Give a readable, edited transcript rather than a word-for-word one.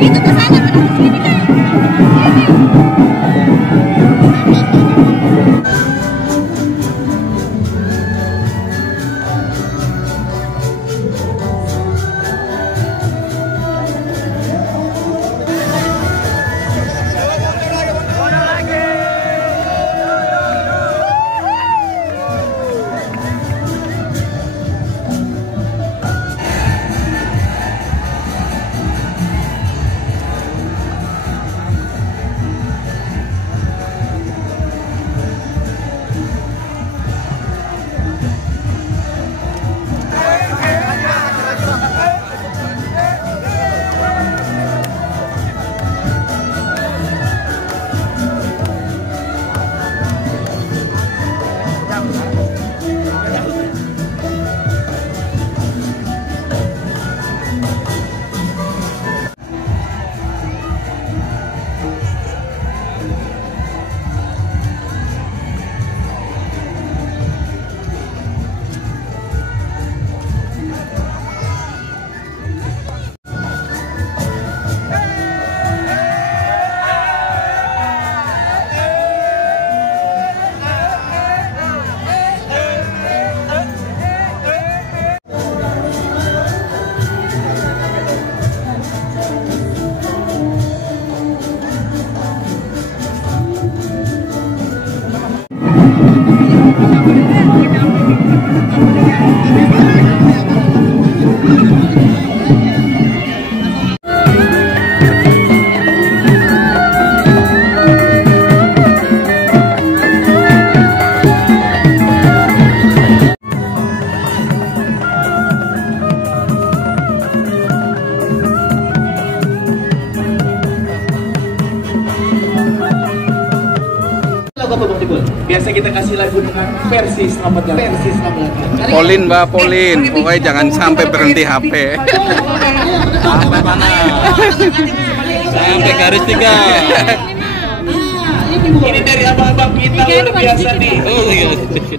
Itu ke sana, menurut sini kan. Biasa kita kasih lagu dengan versi selamat jalan. Versi selamat jalan. Polin Mbak, Polin. Pokoknya jangan sampai berhenti HP. Sampai mana? Sampai garis 3. Ini dari abang-abang kita luar biasa nih.